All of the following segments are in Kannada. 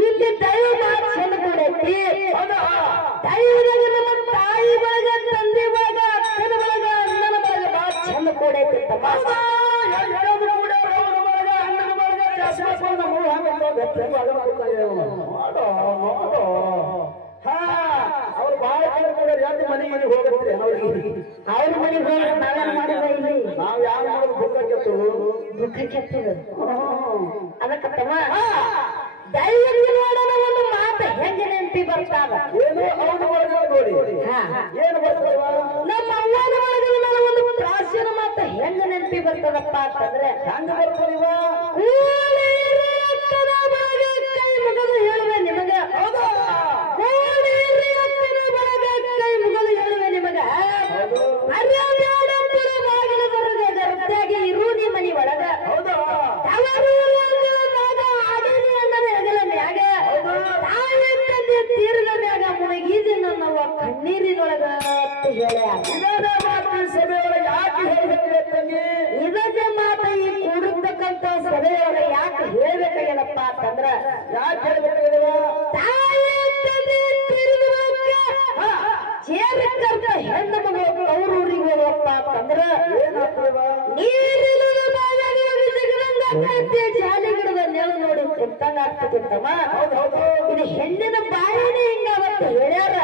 ಇಲ್ಲಿ ದೈವ ಮಾತು ಚೆಂದ ಕೂಡೈತಿ ದೈವದಾಗ ನಮ್ಮ ತಾಯಿ ಬಳಗ ತಂದೆ ಬಳಗ ಅಕ್ಕನ ಬಳಗ ಅಣ್ಣನ ಬಳಗ ಬಾಳ ಚೆಂದ ಕೂಡೈತಿ ಅವ್ರು ಬಾಳ ಮನೆ ಮನೆಗೆ ಹೋಗುತ್ತೆ ಅವ್ರ ಮನೆಗೆ ಹೋಗಿ ನಾವೇನ್ ಮಾಡಿದ ಇಲ್ಲಿ ನಾವ್ ಯಾವ ಮಾಡೋದು ದುಃಖ ಕೆತ್ತದ ಅದಕ್ಕತ್ತಮ್ಮ ದೈವಕ್ಕೆ ನೋಡೋಣ ಒಂದು ಮಾತು ಹೆಂಗೆ ನೆನಪಿ ಬರ್ತಾವ ನಮ್ಮ ಅವ್ವನ ಒಳಗದ ಮೇಲೆ ಒಂದು ಪ್ರಾಚೀನ ಮಾತು ಹೆಂಗ ನೆನಪಿ ಬರ್ತದಪ್ಪ ಅಂತಂದ್ರೆ ಹೆಂಗ ಬರ್ತಾರಿವ ಕೈ ಮುಗಲು ಹೇಳುವೆ ನಿಮಗ ಕೈ ಮುಗಲು ಹೇಳುವೆ ನಿಮಗ ಬಾಗಿಲ ಬರದ ಗರ್ಭ್ಯಾಗಿ ಇರು ನೀ ಮನಿ ಒಳಗ ತೀರದ ಮ್ಯಾಗ ಮುಣಗಿದ ನನ್ನವ್ವ ಕಣ್ಣೀರಿನೊಳಗ ಇದಕ್ಕೆ ಮಾತ ಈ ಕೂಡಿರ್ತಕ್ಕಂಥ ಸಭೆಯೊಳಗ ಯಾಕೆ ಹೇಳ್ಬೇಕಾಗ್ಯದಪ್ಪ ಅಂತಂದ್ರ ಯಾಕೆ ಹೇಳ್ಬೇಕಾಗ್ಯದ ಸೇರಿಕರ್ತ ಹೆಣ್ಣು ಮಗಳು ಅವ್ರೂರಿಗೆ ಹೋಗಪ್ಪ ಅಂತಂದ್ರ ಜಾಲಿ ಗಿಡದ ನೆಲ ನೋಡಿ ಕುಂತಂಗ ಆಗ್ತಕ್ಕಂತಮ್ಮ ಇದು ಹೆಣ್ಣಿನ ಬಾಯಿನೇ ಹಿಂಗ ಅವತ್ತು ಹೇಳ್ಯಾರ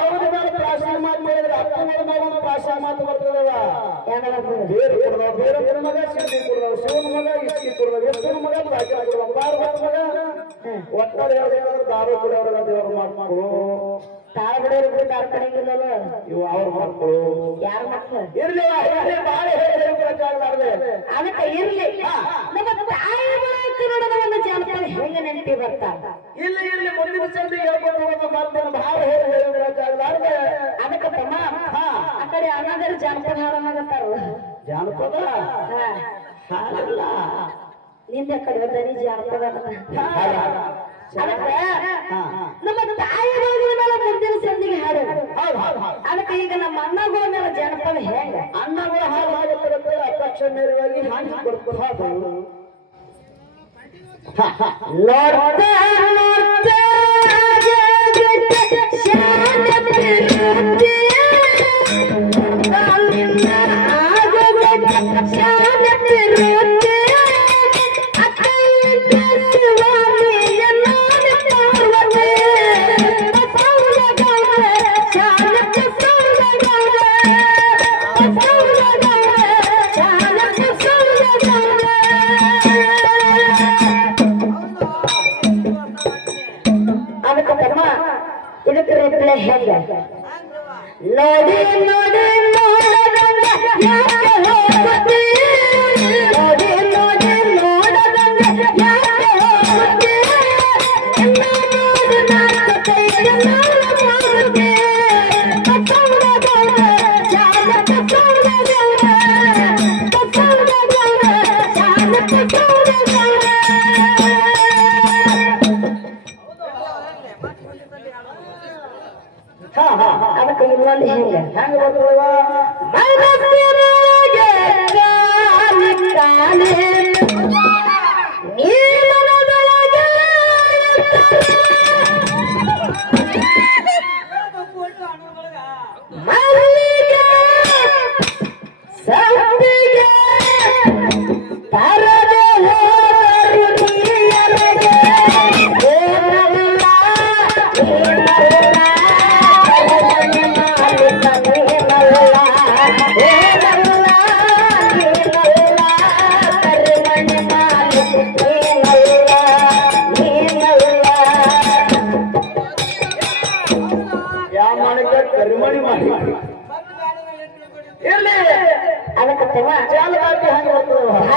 ಅವ್ರ ಮೇಲೆ ಪ್ರಾಶನ ಮಾತು ಮಾಡಿದ್ರೆ ಅಪ್ಪನ ಮಗನ ಪ್ರಾಶನ ಮಾತು ಬರ್ತದವ ಬೇರೆ ಕೊಡದವ ಬೇರೆ ಮಗ ಶಿವನ ಕೊಡದವ ಶಿವನ ಮಗ ಇಸ್ಕಿ ಕೊಡದವ ಎಷ್ಟನ ಮಗ ಭಾಗ್ಯ ಕೊಡದವ ಪಾರ್ವತಿ ಮಗ ಒಟ್ಟಾರೆ ಹೇಳ್ಬೇಕಾದ್ರೆ ದಾರು ಕುಡಿಯೋರ ದೇವರು ಮಾಡ್ಕೊಂಡು ತಾಳ ಬಿಡೋರು ದಾರು ಕಡೆಗಿಲ್ಲವ ಇವು ಅವ್ರ ಮಕ್ಕಳು ಯಾರ ಮಕ್ಕಳು ಇರ್ಲಿ ಬಾಳೆ ಅದಕ್ಕೆ ಇರ್ಲಿ ನಮ್ಮ ತಾಯಿ ನೋಡೋದ ಒಂದು ಜಾನಪದ ಹೆಂಗ ನೆನಪಿ ಬರ್ತಾವ ಇಲ್ಲಿ ಮುಂದಿನ ಚಂದ ಹೇಳ್ಕೊಂಡು ಹೋಗ್ಬೇಕು ಭಾಳ ಹೇಳಕ್ಕಾಗಲಾರ್ದೆ ಅದಕ್ಕೆ ತಮ್ಮ ಆ ಕಡೆ ಅನಾದರ ಜಾನಪದ ಹಾಡನ್ನಾಗತ್ತಾರ ಜಾನಪದ ಹಾಡಲ್ಲ ನಿಂದ ಕಡೆ ದನಿ ಜಾನಪದ ಅದಕ್ಕೆ ನಮ್ಮ ತಾಯಿ ಮೇಲೆ ಮುಂದಿನ ಸಂದಿಗೆ ಹಾಡು ಅದಕ್ಕೆ ಈಗ ನಮ್ಮ ಅಣ್ಣಗಳ ಮೇಲೆ ಜಾನಪದ ಹೆಂಗ ಅಣ್ಣಗಳ ಹಾಡು ಹಾಡುತ್ತಿರುತ್ತೆ ಅಪಕ್ಷಮೇರವಾಗಿ ಹಾಡಿ ಕೊಡ್ತಾರೆ ಇದಕ್ಕೆ ರಿಪ್ಲೈ ಹೇಗೆ ನೋಡಿ ನೋಡಿ ನೋಡಿ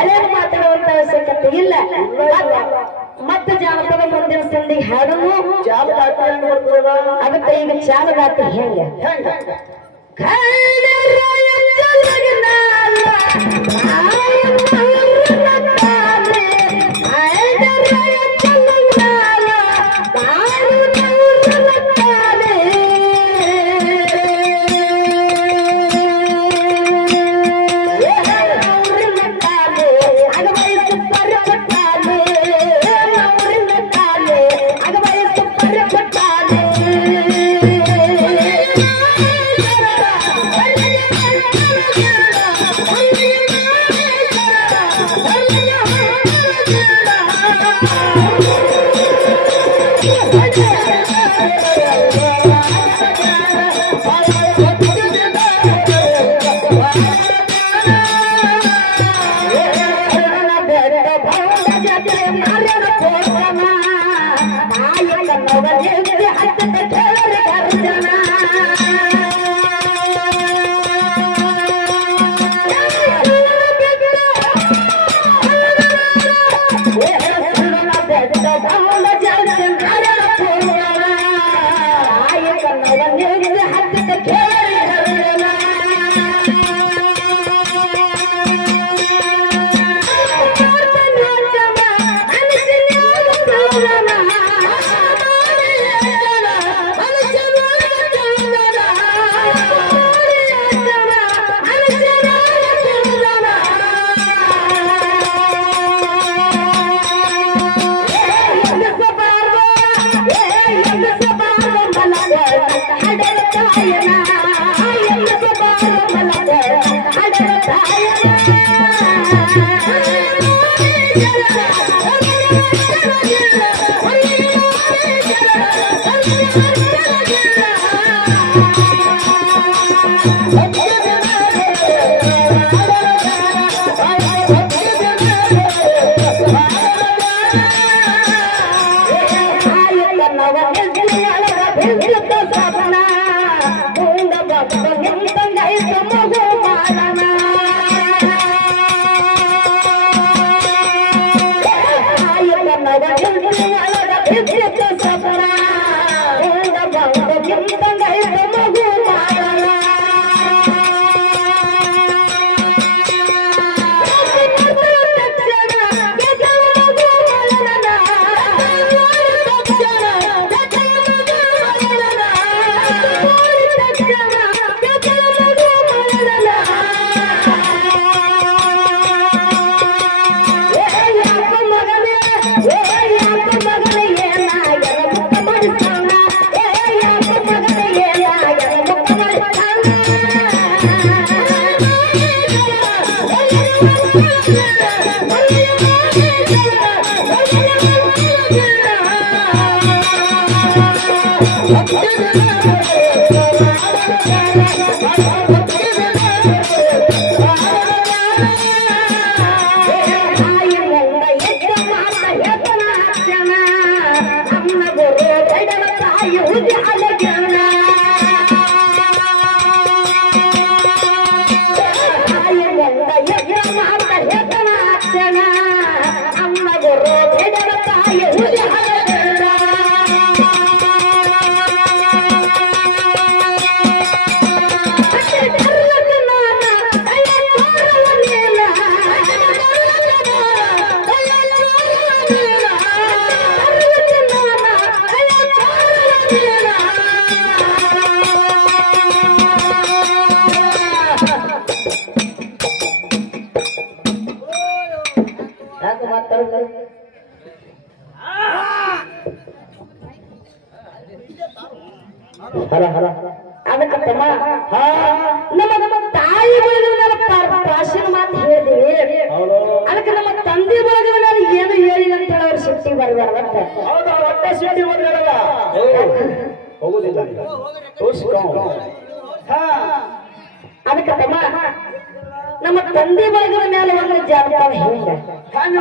ಹಳೇದು ಮಾತಾಡುವಂತ ಅವಶ್ಯಕತೆ ಇಲ್ಲ. ಮತ್ತೆ ಜಾನಪದ ಮುಂದಿನ ಸಂದಿಗೆ ಹಾಡನು ಅದಕ್ಕೆ ಈಗ ಚಾಲದಾತಿ ಹೆಂಗ ಅದಕ್ಕೆ ತಮ್ಮ ನಮ್ಮ ತಾಯಿ ಬಳಗದ ಪ್ರಾಚೀನ ಮಾತು ಹೇಳಿದ್ವಿ. ಅದಕ್ಕೆ ನಮ್ಮ ತಂದೆ ಬಳಗದ ಮೇಲೆ ಏನು ಹೇಳಿಲ್ಲ ಅಂತ ಹೇಳಿ ಅವ್ರು ಸಿಟ್ಟಿ ಬರ್ಬಾರ್ದಂತ. ಅದಕ್ಕೆ ತಮ್ಮ ನಮ್ಮ ತಂದೆ ಬಳಗದ ಮೇಲೆ ಒಂದು ಜಾನಪದ ಹೇಳಿಲ್ಲ. ಅಂದ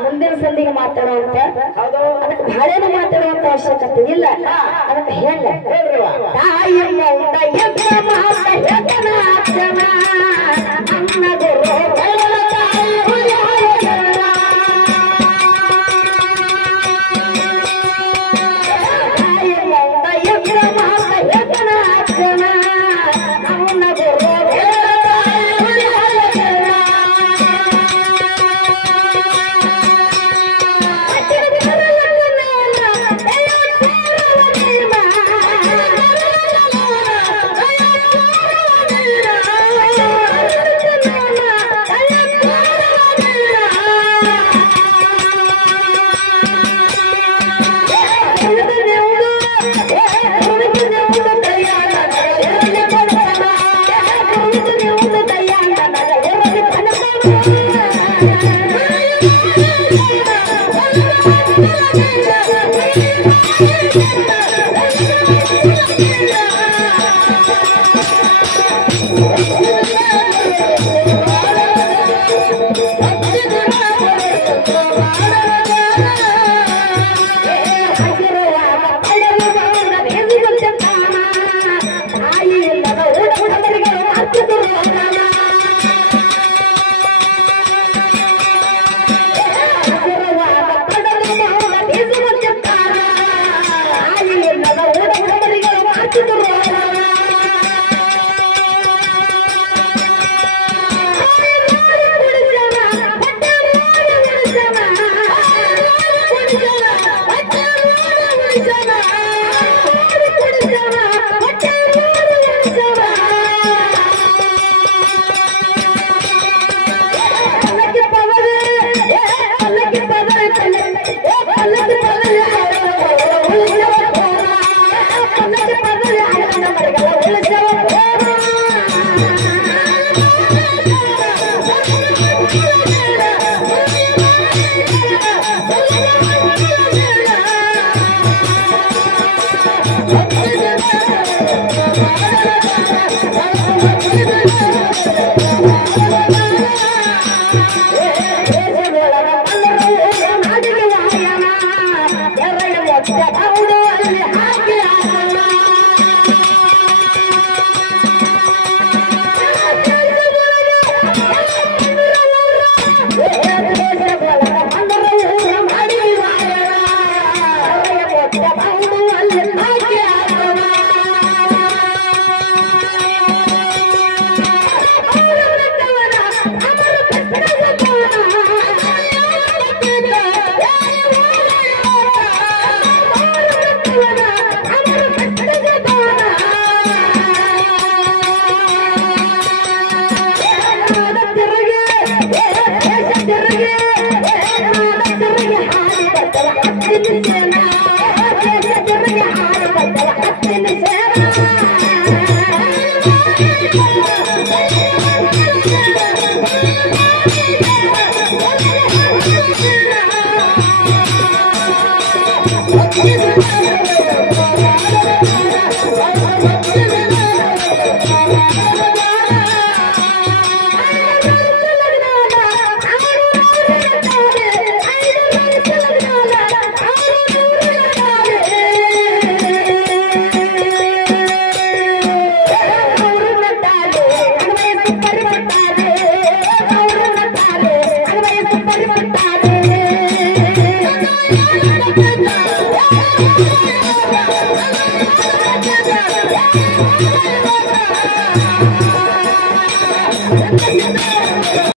ಮುಂದಿನ ಸಂದಿಗೆ ಮಾತಾಡುವಂತ ಅದಕ್ಕೆ ಭಾಳೆನು ಮಾತಾಡುವಂತ ಅವಶ್ಯಕತೆ ಇಲ್ಲ. ಅದಕ್ಕೆ ಹೇಳ ತಾಯಿ ಮೌನ ಎದ್ರ ಮಾತ ಹೆದನ ಜನ ಅನ್ನ ಗುರು ತಾಯಿ ಮೌನ ಎದ್ರ ಮಾತ ಹೆದನ ಜನ ಅನ್ನ ಗುರು What